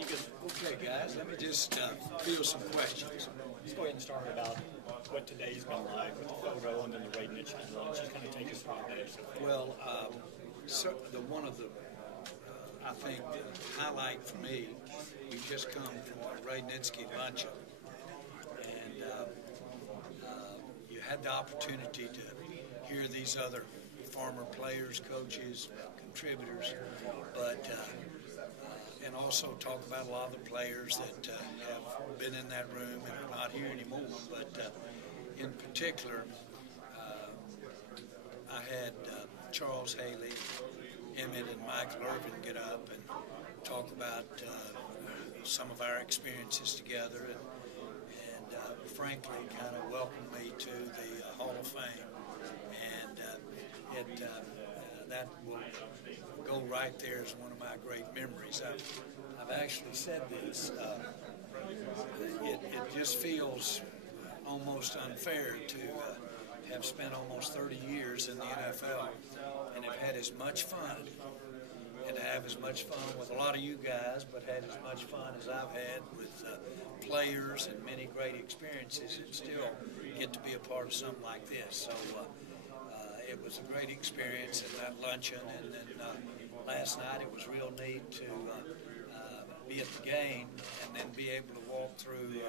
Okay, guys, let me just field some questions. Let's go ahead and start about what today's been like with the photo and then the rating channel. Just kind of take us through the day. Well, one of the, I think, the highlight for me, we just come from a Ray Nitsky luncheon, and you had the opportunity to hear these other former players, coaches, contributors, but and also talk about a lot of the players that have been in that room and are not here anymore. But in particular, I had Charles Haley, Emmett, and Michael Irvin get up and talk about some of our experiences together, and frankly, kind of welcome me to the Hall of Fame. And that will go right there as one of my great memories. I've actually said this. It just feels almost unfair to have spent almost 30 years in the NFL and have had as much fun and have as much fun with a lot of you guys, but had as much fun as I've had with players and many great experiences, and still get to be a part of something like this. So it was a great experience at that luncheon, and then last night it was real neat to be at the game and then be able to walk through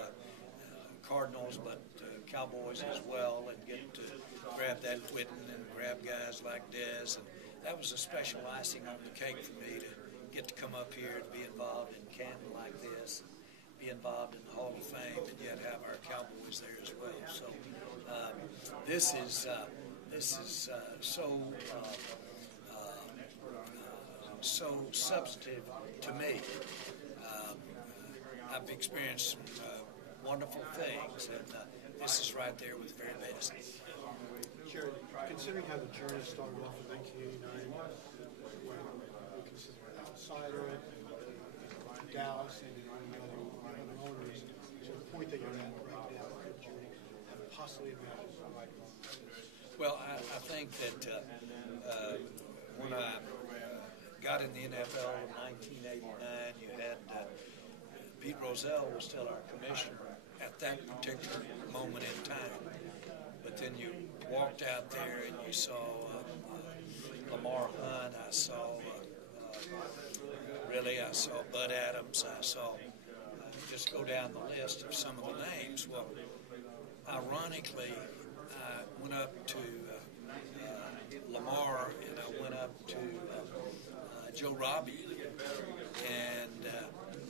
Cardinals, but Cowboys as well, and get to grab that Quitten and grab guys like Dez. And that was a special icing on the cake for me to get to come up here and be involved in Canton like this, be involved in the Hall of Fame, and yet have our Cowboys there as well. So this is so substantive to me. I've experienced some wonderful things, and this is right there with the very best. Jared, considering how the journey started off in 1989, when you consider an outsider, Dallas, and other owners, to the point that you're at right now in your journey, and possibly imagine like Well, I think that when I got in the NFL in 1989, you had Pete Rozelle was still our commissioner at that particular moment in time. But then you walked out there and you saw Lamar Hunt. I saw Bud Adams. I saw just go down the list of some of the names. Well, ironically, I went up to Lamar and I went up to Joe Robbie, and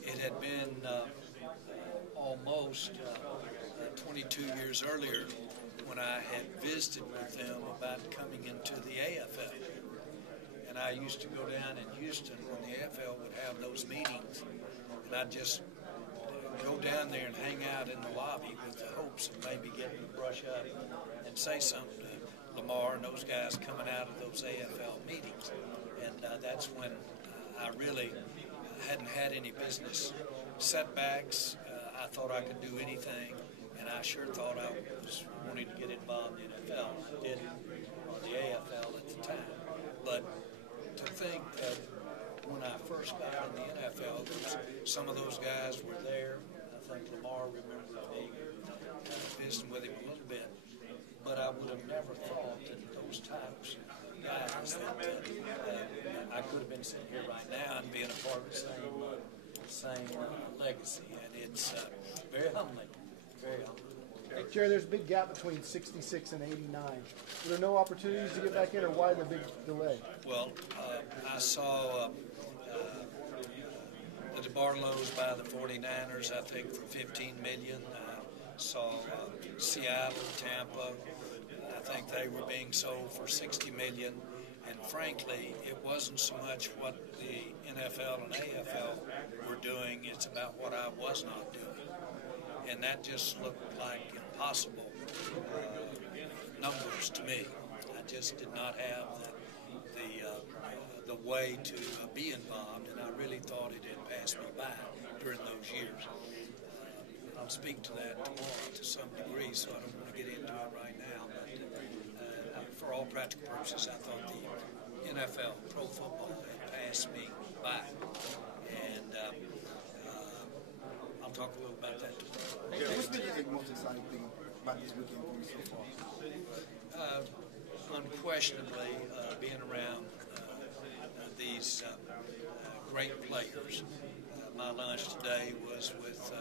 it had been almost 22 years earlier when I had visited with them about coming into the AFL. And I used to go down in Houston when the AFL would have those meetings, and I'd just go down there and hang out in the lobby with the hopes of maybe getting to brush up and say something to Lamar and those guys coming out of those AFL meetings. And that's when I really hadn't had any business setbacks. I thought I could do anything, and I sure thought I was wanting to get involved in the NFL. I didn't, or the AFL at the time. But to think that when I first got in the NFL, some of those guys were there. I think Lamar remembers me visiting with him a little bit. But I would have never thought that those types of guys that I could have been sitting here right now and being a part of the same legacy. And it's very humbling, very humbling. Jerry, there's a big gap between 66 and 89. Were there no opportunities to get back in, or why the big delay? Well, I saw the DeBarlows by the 49ers, I think, for $15 million. Saw Seattle, Tampa. I think they were being sold for $60 million. And frankly, it wasn't so much what the NFL and AFL were doing, it's about what I was not doing. And that just looked like impossible numbers to me. I just did not have the way to be involved, and I really thought it had passed me by during those years. I'll speak to that tomorrow to some degree, so I don't want to get into it right now. But for all practical purposes, I thought the NFL, pro football, had passed me by. And talk a little about that tomorrow. Yeah, what's been the most exciting thing about this weekend for you so far? Unquestionably, being around these great players. My lunch today was with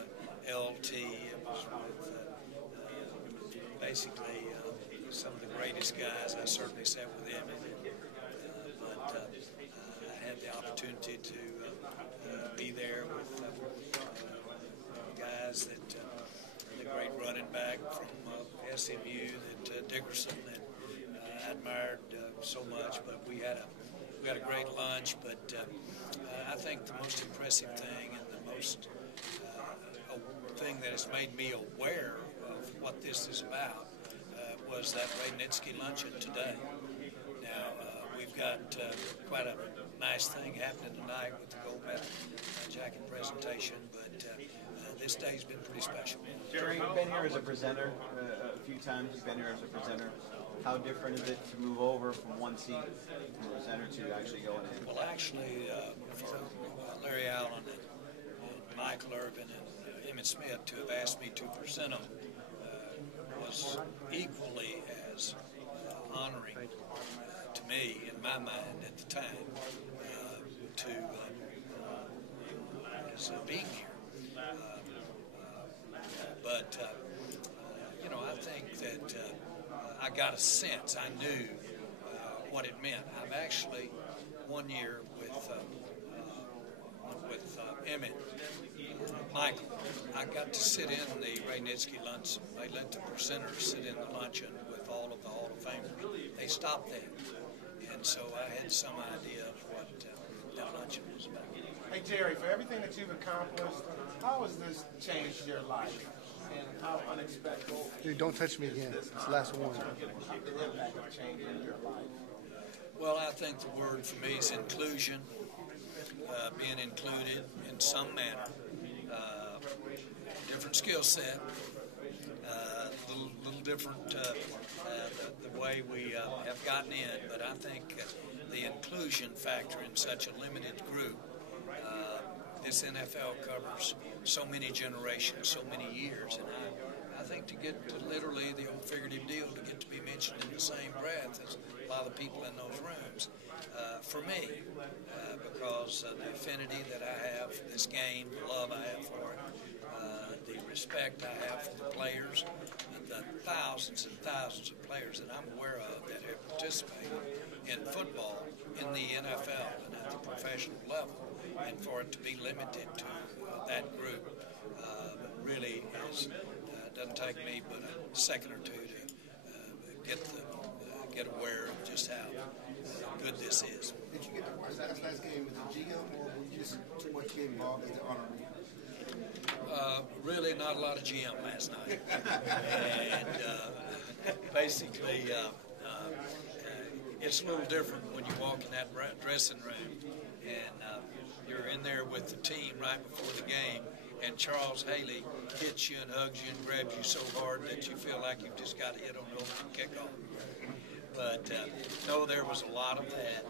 LT. It was with basically some of the greatest guys. I certainly sat with him, but I had the opportunity to be there with guys that the great running back from SMU, that Dickerson, that I admired so much. But we had a great lunch. But I think the most impressive thing and the most thing that has made me aware of what this is about was that Radnitsky luncheon today. Now, we've got quite a nice thing happening tonight with the gold medal jacket presentation, but this day's been pretty special. Jerry, you've been here as a presenter a few times. You've been here as a presenter. How different is it to move over from one seat from presenter to actually going in? Well, actually, for Larry Allen and Michael Irvin and Emmett Smith to have asked me to present them was equally as honoring to me, in my mind at the time, as being here. But I think that I got a sense. I knew what it meant. I've actually, one year with Emmett, Michael, I got to sit in the Radnitsky luncheon. They let the presenters sit in the luncheon with all of the Hall of Famers. They stopped that. And so I had some idea of what that luncheon was about. Hey, Jerry, for everything that you've accomplished, how has this changed your life? And how unexpected? Dude, don't touch me again. It's the last one. The impact of changing your life. Well, I think the word for me is inclusion, being included in some manner, different skill set, little different the way we have gotten in, but I think the inclusion factor in such a limited group, this NFL covers so many generations, so many years, and I think to get to literally the old figurative deal, to get to be mentioned in the same breath as a lot of the people in those rooms, for me, because the affinity that I have for this game, the love I have for it, the respect I have for the players, the thousands and thousands of players that I'm aware of that have participated in football in the NFL and at the professional level, and for it to be limited to that group really doesn't take me but a second or two to get aware of just how good this is. Did you get to watch last game with the GM, or were you just too much getting involved in the honor? Really not a lot of GM last night. And basically, it's a little different when you walk in that dressing room and you're in there with the team right before the game, and Charles Haley hits you and hugs you and grabs you so hard that you feel like you've just got to hit on the opening kickoff. But no, there was a lot of that.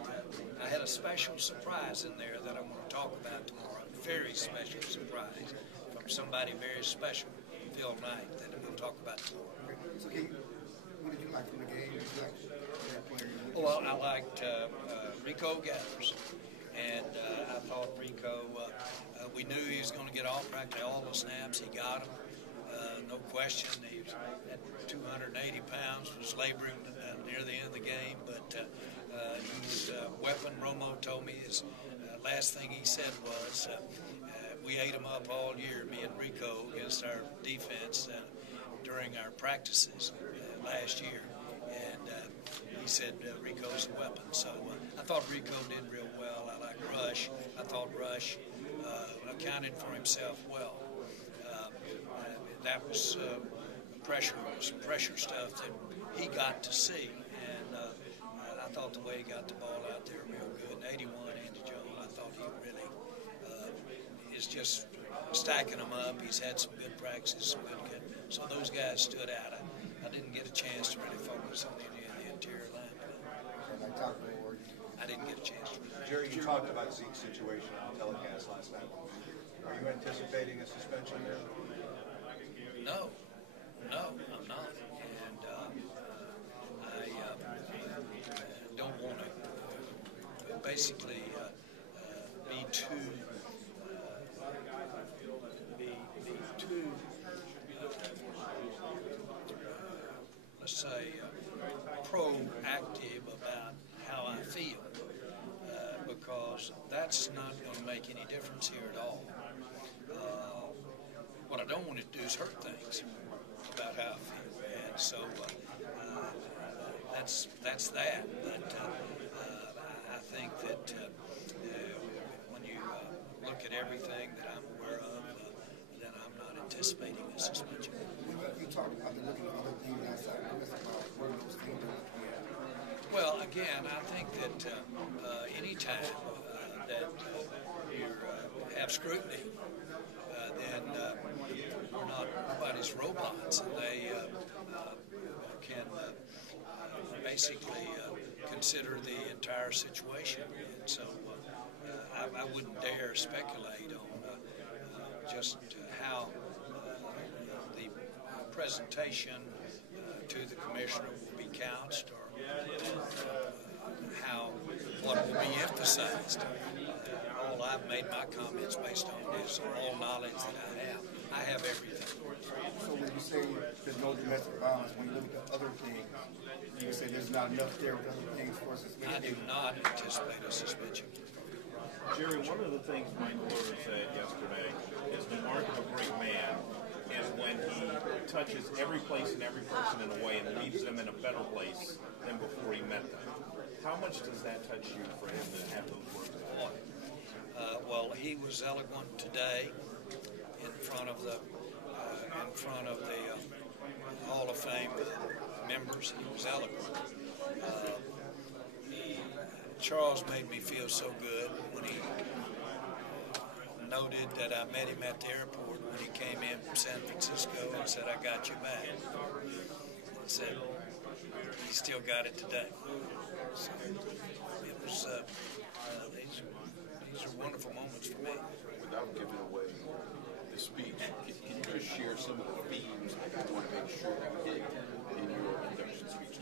I had a special surprise in there that I'm going to talk about tomorrow. A very special surprise from somebody very special, Phil Knight, that we'll talk about tomorrow. So, what did you like from the game? Did you like their player? Well, I liked Rico Gathers, and I thought Rico, we knew he was going to get practically all the snaps. He got them, no question. He was at 280 pounds, was laboring near the end of the game, but his weapon, Romo told me, his last thing he said was, we ate him up all year, me and Rico, against our defense during our practices last year. And he said Rico's a weapon. So I thought Rico did real well. I like Rush. I thought Rush accounted for himself well. That was pressure stuff that he got to see. And I thought the way he got the ball out there real good. And 81, Andy Jones, I thought he really is just stacking them up. He's had some good practices, some good. So those guys stood out. I didn't get a chance to really focus on any of the interior line. I didn't get a chance to. Jerry, you talked about Zeke's situation on the telecast last night. Are you anticipating a suspension there? No, I'm not, and I don't want to basically be too let's say proactive about how I feel, because that's not going to make any difference here at all. What I don't want to do is hurt things about how I feel, and so that's that. But I think that when you look at everything that I'm aware of, then I'm not anticipating a suspension. You talked about the looking at other things outside. What are those things they're looking at? Well, again, I think that any time that you have scrutiny, then nobody's robots, and they can basically consider the entire situation. And so I wouldn't dare speculate on just how the presentation to the commissioner will be couched, or what will be emphasized. All I've made my comments based on is all knowledge that I have everything. So when you say there's no domestic violence, when you look at the other things, you say there's not enough there with other things for suspension? I do not anticipate a suspension. Jerry, one of the things Mike Lord said yesterday is the mark of a great man is when he touches every place and every person in a way and leaves them in a better place than before he met them. How much does that touch you for him to have those words? Well, he was eloquent today in front of the Hall of Fame members. He was eloquent. Charles made me feel so good when he noted that I met him at the airport when he came in from San Francisco and said, "I got you back." I said, he still got it today. So it was, these are wonderful moments for me. Without giving away the speech, can you just share some of the themes that you want to make sure you hit in your induction speech?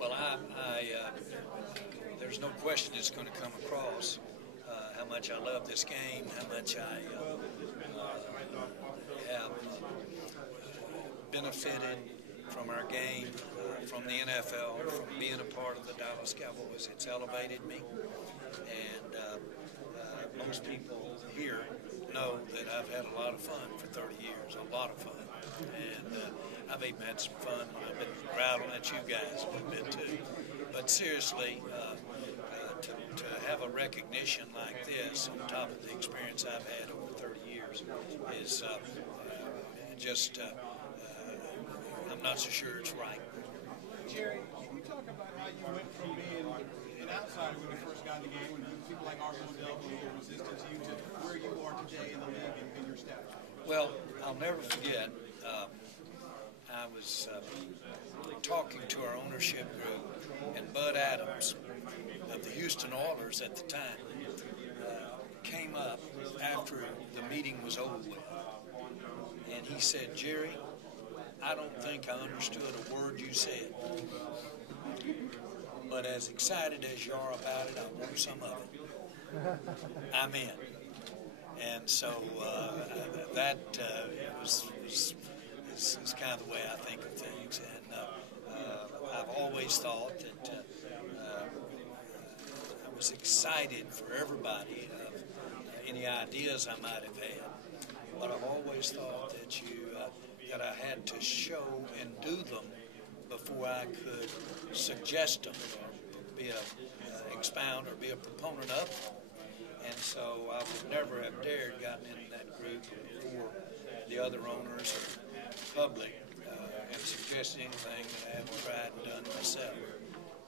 Well, there's no question it's going to come across how much I love this game, how much I have benefited from our game, from the NFL, from being a part of the Dallas Cowboys. It's elevated me, and most people here know that I've had a lot of fun for 30 years, a lot of fun. And I've even had some fun when I've been rattling at you guys a little bit too. But seriously, to have a recognition like this on top of the experience I've had over 30 years is just, I'm not so sure it's right. Jerry, can you talk about how you went from being an outsider when you first got in the game, when people like Arthur Liddell were resistant to you, to where you are today in the league and your staff? Well, I'll never forget, I was talking to our ownership group, and Bud Adams of the Houston Oilers at the time came up after the meeting was over with, and he said, "Jerry, I don't think I understood a word you said, but as excited as you are about it, I want some of it. I'm in." And so that is kind of the way I think of things. And I've always thought that I was excited for everybody of any ideas I might have had. But I've always thought that that I had to show and do them before I could suggest them or be expound or be a proponent of them. And so I would never have dared gotten into that group before the other owners or public and suggested anything that I haven't tried and done myself.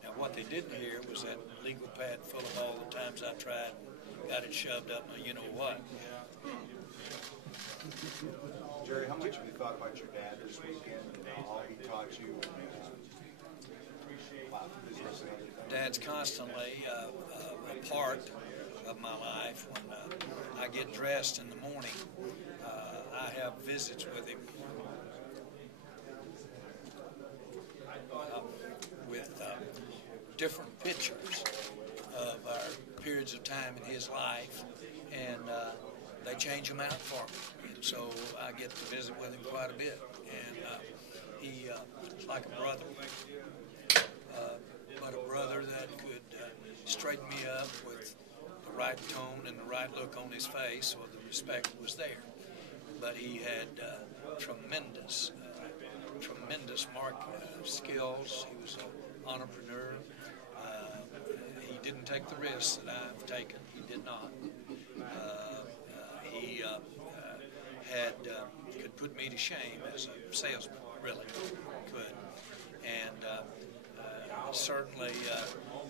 Now, what they didn't hear was that legal pad full of all the times I tried and got it shoved up my you-know-what. Jerry, how much have you thought about your dad this weekend and all he taught you about business and everything? Dad's constantly a part of my life. When I get dressed in the morning, have visits with him with different pictures of our periods of time in his life, and they change them out for me. And so I get to visit with him quite a bit, and he's like a brother, but a brother that could straighten me up with the right tone and the right look on his face, so the respect was there. But he had tremendous skills. He was an entrepreneur. He didn't take the risks that I've taken. He did not. He could put me to shame as a salesman, really could. And certainly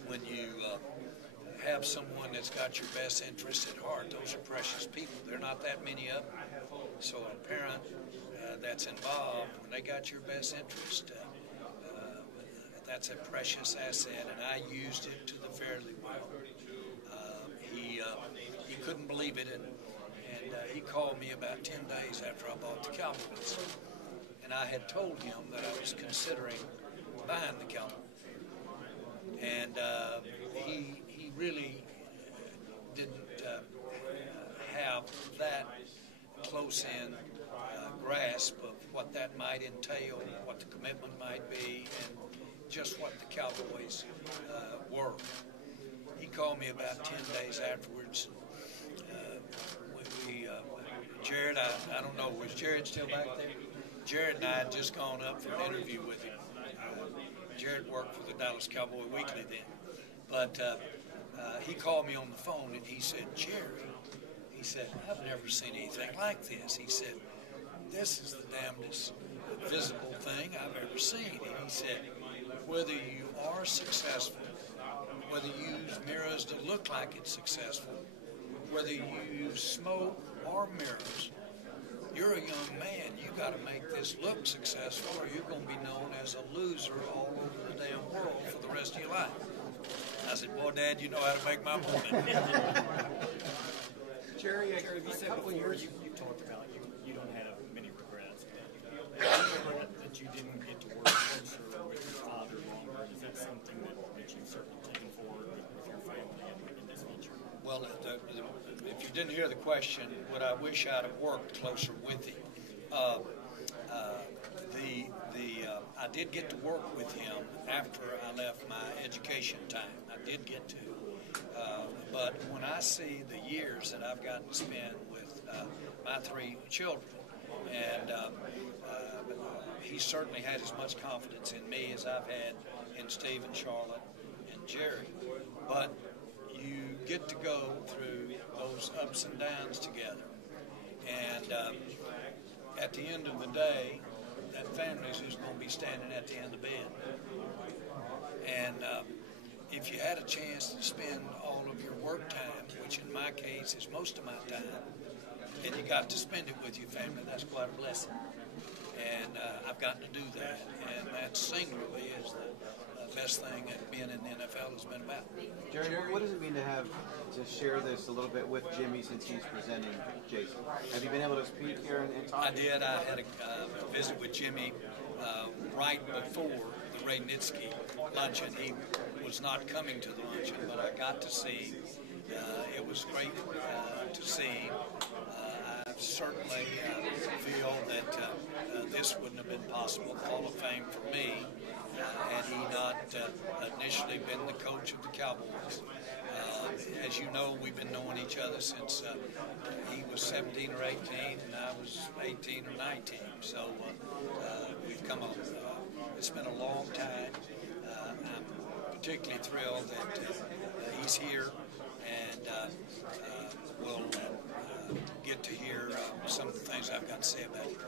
when you have someone that's got your best interest at heart, those are precious people. There are not that many of them. So a parent that's involved, when they got your best interest, that's a precious asset, and I used it to the fairly well. He couldn't believe it, and he called me about 10 days after I bought the Cowboys, and I had told him that I was considering buying the Cowboys, and he really didn't have that close in grasp of what that might entail, what the commitment might be, and just what the Cowboys were. He called me about 10 days afterwards. Jared, I don't know, was Jared still back there? Jared and I had just gone up for an interview with him. Jared worked for the Dallas Cowboy Weekly then. But he called me on the phone and he said, Jerry, he said, I've never seen anything like this. He said, this is the damnedest visible thing I've ever seen. And he said, whether you are successful, whether you use mirrors to look like it's successful, whether you use smoke or mirrors, you're a young man. You got to make this look successful, or you're going to be known as a loser all over the damn world for the rest of your life. I said, boy, Dad, you know how to make my morning. Jerry, you said before you talked about you don't have many regrets. That you didn't get to work closer with your father longer. Is that something that you've certainly taken forward with your family in this venture? Well, if you didn't hear the question, would I wish I'd have worked closer with him? I did get to work with him after I left my education time. I did get to. But when I see the years that I've gotten to spend with my three children, and he certainly had as much confidence in me as I've had in Steve and Charlotte and Jerry. But you get to go through those ups and downs together. And at the end of the day, that family is who's going to be standing at the end of the bed. And if you had a chance to spend all of your work time, which in my case is most of my time, and you got to spend it with your family, that's quite a blessing. And I've gotten to do that. And that singularly is the best thing that being in the NFL has been about. Jerry, what does it mean to share this a little bit with Jimmy since he's presenting Jason? Have you been able to speak here and talk? I did. I had a visit with Jimmy right before the Ray Nitsky luncheon. He was not coming to the luncheon, but I got to see. It was great to see. I certainly feel that this wouldn't have been possible, the Hall of Fame for me, had he not initially been the coach of the Cowboys. As you know, we've been knowing each other since he was 17 or 18 and I was 18 or 19. So we've come on. It's been a long time. I'm particularly thrilled that he's here, and we'll get to hear some of the things I've got to say about it.